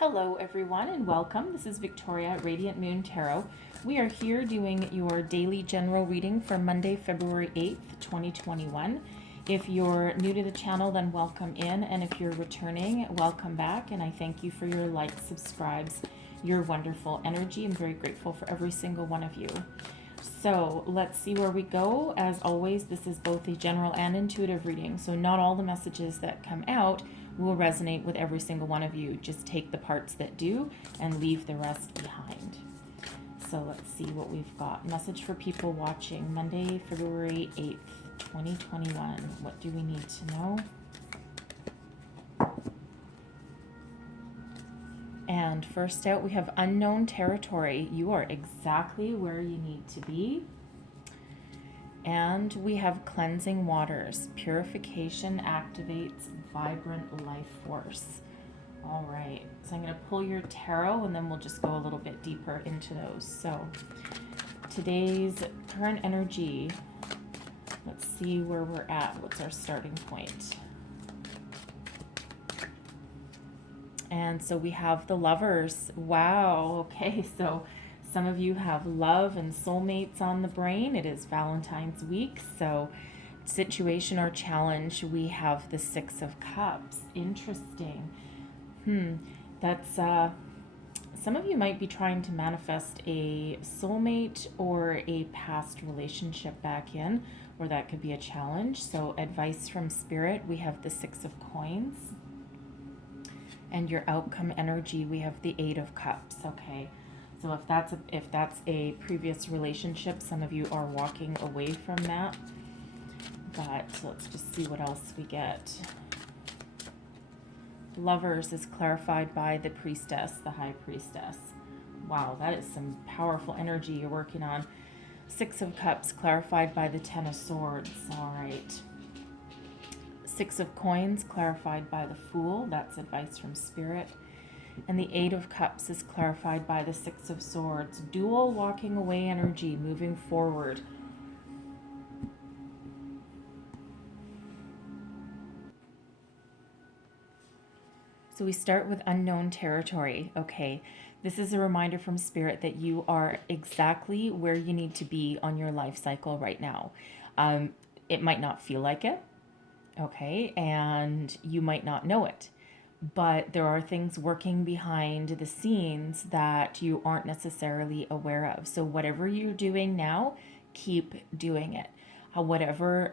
Hello everyone and welcome. This is Victoria at Radiant Moon Tarot. We are here doing your daily general reading for Monday, February 8th, 2021. If you're new to the channel, then welcome in, and if you're returning, welcome back, and I thank you for your likes, subscribes, your wonderful energy. I'm very grateful for every single one of you. So let's see where we go. As always, this is both a general and intuitive reading, so not all the messages that come out will resonate with every single one of you. Just take the parts that do and leave the rest behind. So let's see what we've got. Message for people watching Monday, February 8th, 2021. What do we need to know? And first out, we have unknown territory. You are exactly where you need to be. And we have cleansing waters. Purification activates vibrant life force. All right, so I'm going to pull your tarot and then we'll just go a little bit deeper into those. So today's current energy, let's see where we're at. What's our starting point? And so we have the Lovers. Wow, okay, so some of you have love and soulmates on the brain. It is Valentine's week, so situation or challenge, we have the Six of Cups. Interesting. That's some of you might be trying to manifest a soulmate or a past relationship back in, or that could be a challenge. So advice from Spirit, we have the Six of Coins. And your outcome energy, we have the Eight of Cups. Okay, so if that's a previous relationship, some of you are walking away from that. But let's just see what else we get. Lovers is clarified by the Priestess, the High Priestess. Wow, that is some powerful energy you're working on. Six of Cups clarified by the Ten of Swords. All right. Six of Coins clarified by the Fool. That's advice from Spirit. And the Eight of Cups is clarified by the Six of Swords. Dual walking away energy, moving forward. So we start with unknown territory. Okay, this is a reminder from Spirit that you are exactly where you need to be on your life cycle right now. It might not feel like it. Okay, and you might not know it, but there are things working behind the scenes that you aren't necessarily aware of. So whatever you're doing now, keep doing it. Whatever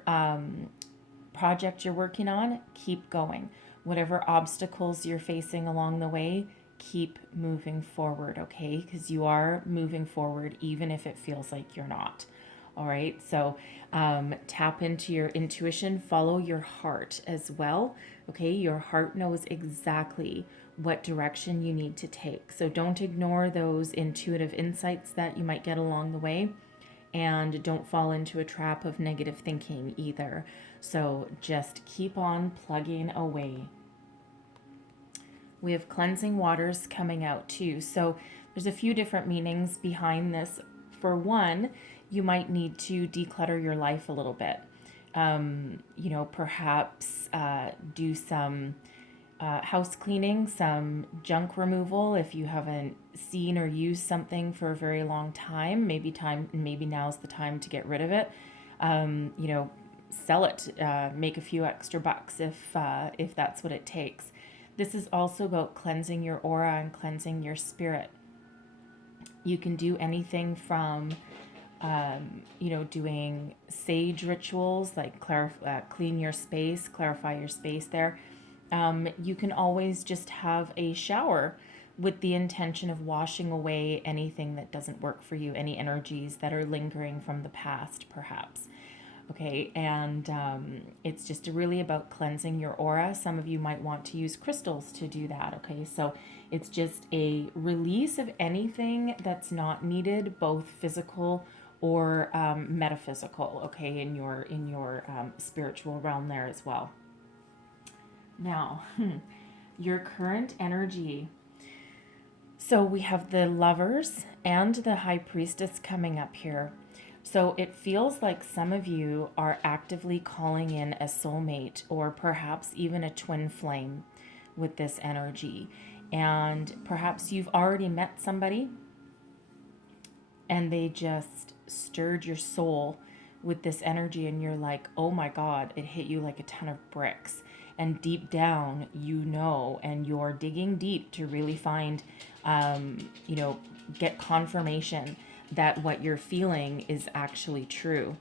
project you're working on, keep going. Whatever obstacles you're facing along the way, keep moving forward, okay? Because you are moving forward even if it feels like you're not. All right, so tap into your intuition, follow your heart as well. Okay, your heart knows exactly what direction you need to take. So don't ignore those intuitive insights that you might get along the way, and don't fall into a trap of negative thinking either. So just keep on plugging away. We have cleansing waters coming out too. So there's a few different meanings behind this. For one, you might need to declutter your life a little bit. Perhaps do some house cleaning, some junk removal. If you haven't seen or used something for a very long time, maybe now's the time to get rid of it. Sell it, make a few extra bucks if that's what it takes. This is also about cleansing your aura and cleansing your spirit. You can do anything from doing sage rituals, like clean your space, clarify your space there. You can always just have a shower with the intention of washing away anything that doesn't work for you, any energies that are lingering from the past, perhaps. Okay, and it's just really about cleansing your aura. Some of you might want to use crystals to do that, okay? So it's just a release of anything that's not needed, both physical or metaphysical, okay, in your spiritual realm there as well. Now, your current energy. So we have the Lovers and the High Priestess coming up here. So it feels like some of you are actively calling in a soulmate or perhaps even a twin flame with this energy. And perhaps you've already met somebody and they just stirred your soul with this energy, and you're like, oh my God, it hit you like a ton of bricks. And deep down, and you're digging deep to really find, get confirmation that what you're feeling is actually true.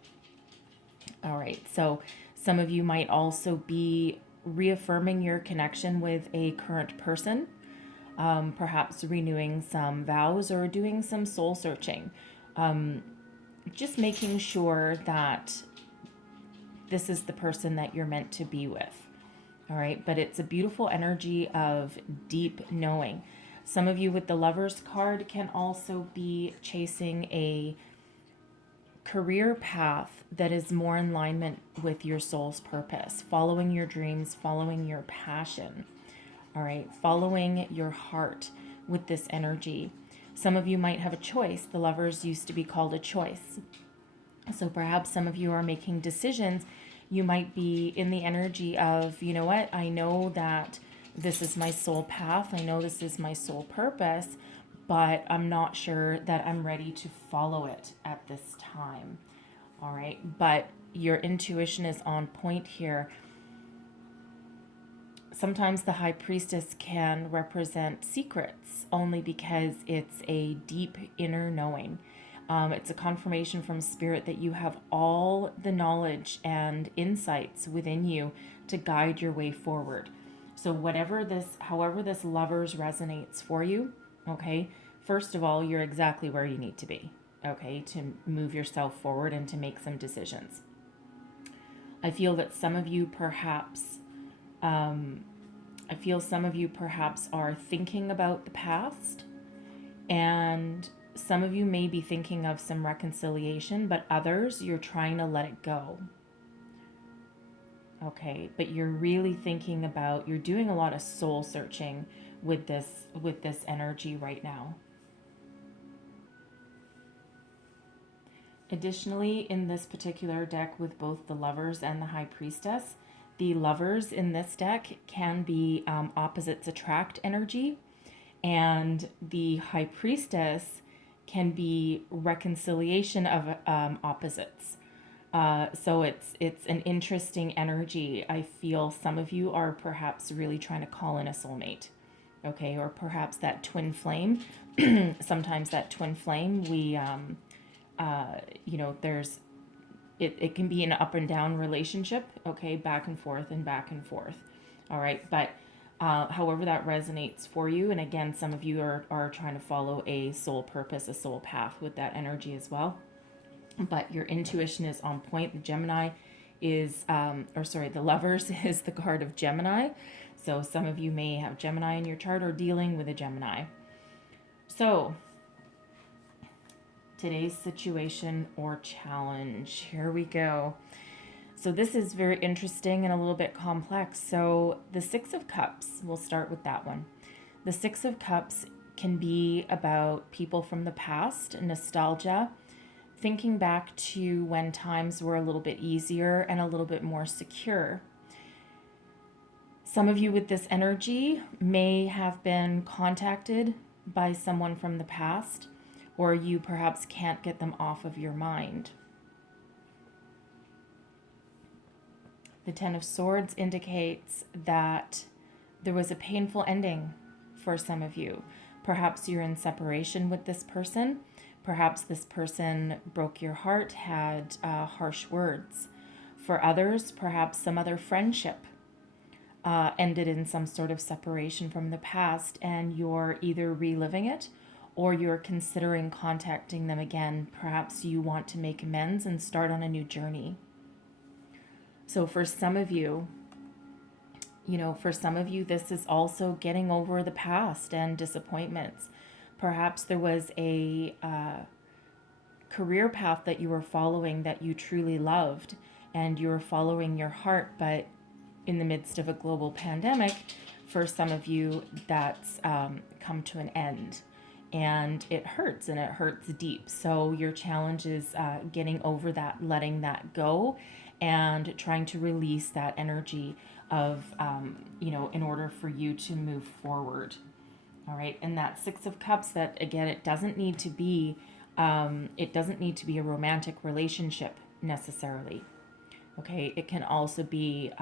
All right, so some of you might also be reaffirming your connection with a current person, perhaps renewing some vows or doing some soul searching. Just making sure that this is the person that you're meant to be with. All right, but it's a beautiful energy of deep knowing. Some of you with the Lovers card can also be chasing a career path that is more in alignment with your soul's purpose, following your dreams, following your passion. All right, following your heart with this energy. Some of you might have a choice. The Lovers used to be called a choice. So perhaps some of you are making decisions. You might be in the energy of, you know what, I know that this is my soul path. I know this is my soul purpose, but I'm not sure that I'm ready to follow it at this time. All right. But your intuition is on point here. Sometimes the High Priestess can represent secrets only because it's a deep inner knowing. It's a confirmation from Spirit that you have all the knowledge and insights within you to guide your way forward. So however this Lovers resonates for you, okay, first of all, you're exactly where you need to be, okay, to move yourself forward and to make some decisions. I feel that some of you perhaps are thinking about the past, and some of you may be thinking of some reconciliation, but others, you're trying to let it go. Okay, but you're really you're doing a lot of soul searching with this energy right now. Additionally, in this particular deck with both the Lovers and the High Priestess, the Lovers in this deck can be opposites attract energy, and the High Priestess can be reconciliation of opposites. So it's an interesting energy. I feel some of you are perhaps really trying to call in a soulmate, okay, or perhaps that twin flame. Sometimes that twin flame, there's it can be an up and down relationship, okay, back and forth and back and forth. All right, but however that resonates for you, and again, some of you are trying to follow a soul purpose, a soul path with that energy as well. But your intuition is on point. The Gemini the Lovers is the card of Gemini. So some of you may have Gemini in your chart or dealing with a Gemini. So today's situation or challenge, here we go. So this is very interesting and a little bit complex. So the Six of Cups, we'll start with that one. The Six of Cups can be about people from the past, nostalgia, thinking back to when times were a little bit easier and a little bit more secure. Some of you with this energy may have been contacted by someone from the past, or you perhaps can't get them off of your mind. The Ten of Swords indicates that there was a painful ending for some of you. Perhaps you're in separation with this person. Perhaps this person broke your heart, had harsh words. For others, perhaps some other friendship ended in some sort of separation from the past, and you're either reliving it or you're considering contacting them again. Perhaps you want to make amends and start on a new journey. So for some of you, this is also getting over the past and disappointments. Perhaps there was a career path that you were following that you truly loved, and you were following your heart, but in the midst of a global pandemic, for some of you, that's come to an end. And it hurts deep. So your challenge is getting over that, letting that go, and trying to release that energy of, in order for you to move forward. All right. And that Six of Cups, that again, it doesn't need to be a romantic relationship necessarily. Okay. It can also be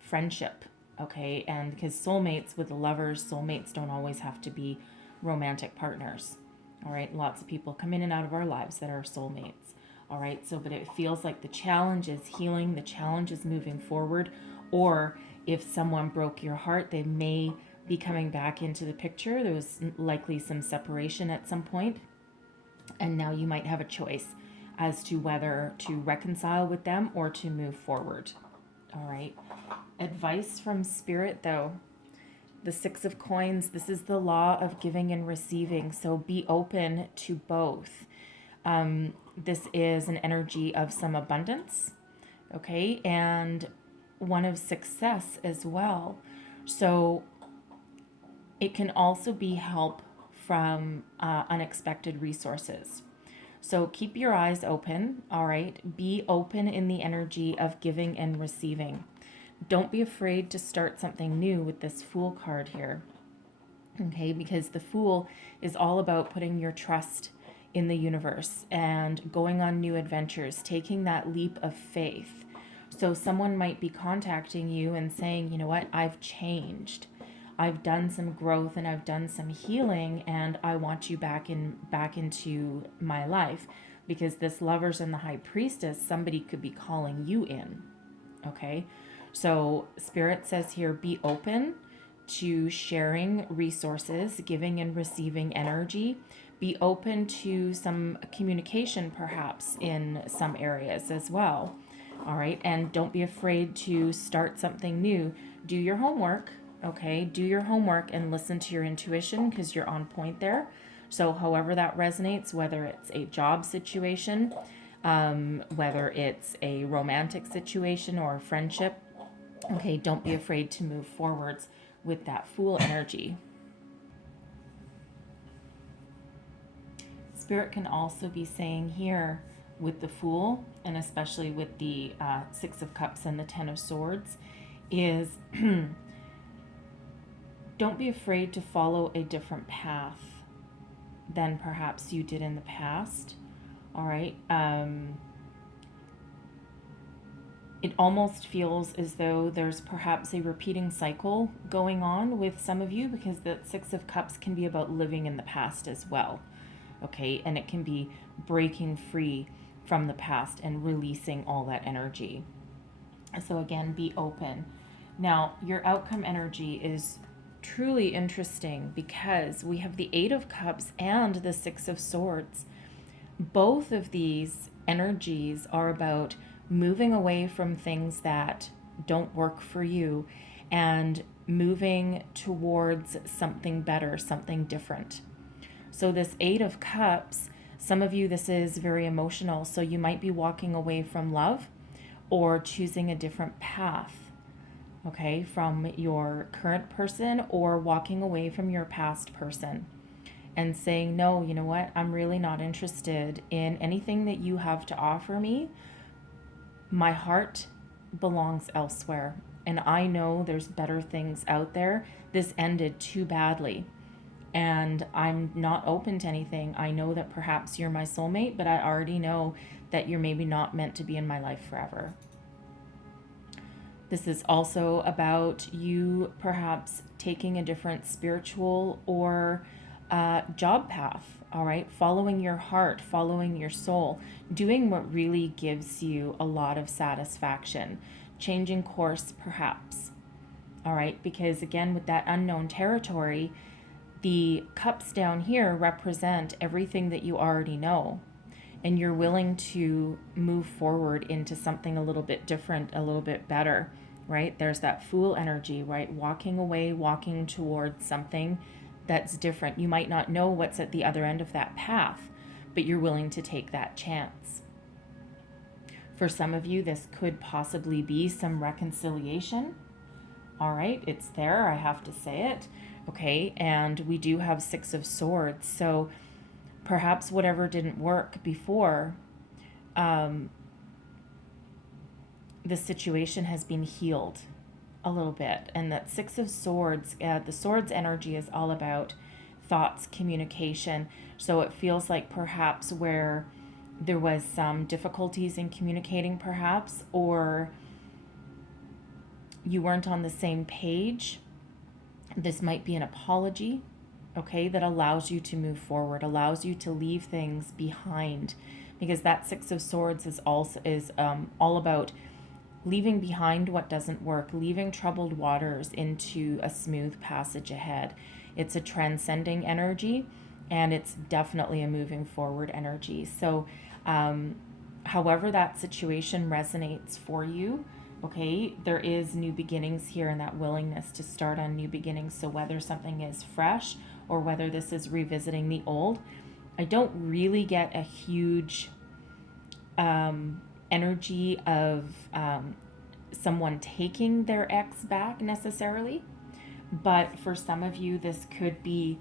friendship. Okay. And because soulmates with the lovers, soulmates don't always have to be romantic partners. All right. Lots of people come in and out of our lives that are soulmates. All right. So, but it feels like the challenge is healing, the challenge is moving forward. Or if someone broke your heart, they may be coming back into the picture. There was likely some separation at some point, and now you might have a choice as to whether to reconcile with them or to move forward. All right. Advice from Spirit, though. The Six of Coins, this is the law of giving and receiving. So be open to both. This is an energy of some abundance, okay, and one of success as well. So it can also be help from unexpected resources. So keep your eyes open, all right? Be open in the energy of giving and receiving. Don't be afraid to start something new with this Fool card here, okay? Because the Fool is all about putting your trust in the universe and going on new adventures, taking that leap of faith. So someone might be contacting you and saying, you know what, I've changed. I've done some growth and I've done some healing, and I want you back into my life, because this Lovers and the High Priestess, somebody could be calling you in. Okay? So Spirit says here, be open to sharing resources, giving and receiving energy. Be open to some communication perhaps in some areas as well. All right? And don't be afraid to start something new. Do your homework. Okay, do your homework and listen to your intuition, because you're on point there. So however that resonates, whether it's a job situation, whether it's a romantic situation or a friendship, okay, don't be afraid to move forwards with that Fool energy. Spirit can also be saying here with the Fool, and especially with the Six of Cups and the Ten of Swords, is don't be afraid to follow a different path than perhaps you did in the past. All right. It almost feels as though there's perhaps a repeating cycle going on with some of you, because the Six of Cups can be about living in the past as well. Okay. And it can be breaking free from the past and releasing all that energy. So again, be open. Now, your outcome energy is truly interesting, because we have the Eight of Cups and the Six of Swords. Both of these energies are about moving away from things that don't work for you and moving towards something better, something different. So this Eight of Cups, some of you, this is very emotional. So you might be walking away from love or choosing a different path, okay, from your current person, or walking away from your past person and saying, no, you know what, I'm really not interested in anything that you have to offer me. My heart belongs elsewhere, and I know there's better things out there. This ended too badly, and I'm not open to anything. I know that perhaps you're my soulmate, but I already know that you're maybe not meant to be in my life forever. This is also about you perhaps taking a different spiritual or job path, all right? Following your heart, following your soul, doing what really gives you a lot of satisfaction, changing course perhaps, all right? Because again, with that unknown territory, the cups down here represent everything that you already know. And you're willing to move forward into something a little bit different, a little bit better, right? There's that Fool energy, right? Walking away, walking towards something that's different. You might not know what's at the other end of that path, but you're willing to take that chance. For some of you, this could possibly be some reconciliation. All right, it's there, I have to say it. Okay, and we do have Six of Swords, so perhaps whatever didn't work before, the situation has been healed. a little bit. And that Six of Swords, the Swords energy is all about thoughts, communication. So it feels like perhaps where there was some difficulties in communicating, perhaps, or you weren't on the same page. This might be an apology, okay, that allows you to move forward, allows you to leave things behind, because that Six of Swords is also all about leaving behind what doesn't work, leaving troubled waters into a smooth passage ahead. It's a transcending energy, and it's definitely a moving forward energy. So, however that situation resonates for you, okay, there is new beginnings here and that willingness to start on new beginnings. So whether something is fresh or whether this is revisiting the old, I don't really get a huge energy of someone taking their ex back necessarily. But for some of you, this could be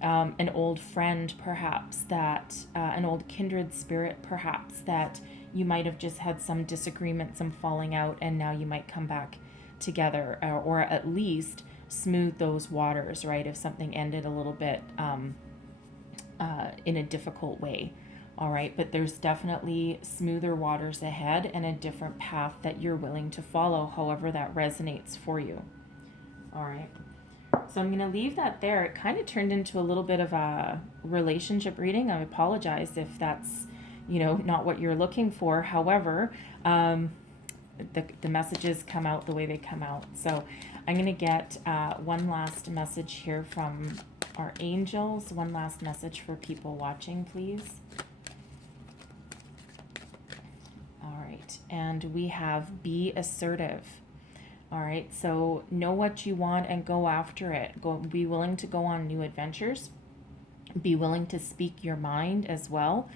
an old friend, perhaps, that an old kindred spirit, perhaps, that you might have just had some disagreement, some falling out, and now you might come back together, or at least smooth those waters, right? If something ended a little bit in a difficult way. All right, but there's definitely smoother waters ahead and a different path that you're willing to follow, however that resonates for you. All right. So I'm going to leave that there. It kind of turned into a little bit of a relationship reading. I apologize if that's, not what you're looking for. However, the messages come out the way they come out. So I'm going to get one last message here from our angels. One last message for people watching, please. All right. And we have be assertive. All right, so know what you want and go after it. Be willing to go on new adventures. Be willing to speak your mind as well.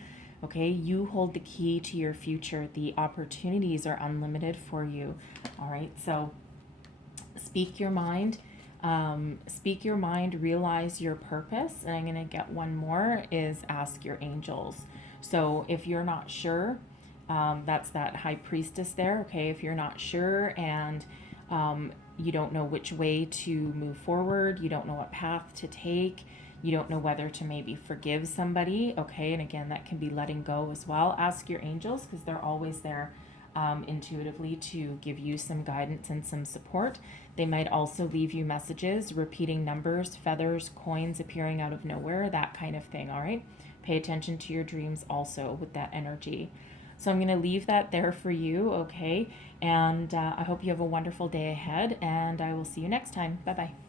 Okay, you hold the key to your future. The opportunities are unlimited for you. All right, so speak your mind. Realize your purpose. And I'm going to get one more is ask your angels. So if you're not sure, that's that high priestess there. Okay, if you're not sure and you don't know which way to move forward, you don't know what path to take, you don't know whether to maybe forgive somebody, okay, and again, that can be letting go as well. Ask your angels, because they're always there intuitively to give you some guidance and some support. They might also leave you messages, repeating numbers, feathers, coins appearing out of nowhere, that kind of thing, all right? Pay attention to your dreams also with that energy. So I'm going to leave that there for you, okay? And I hope you have a wonderful day ahead, and I will see you next time. Bye-bye.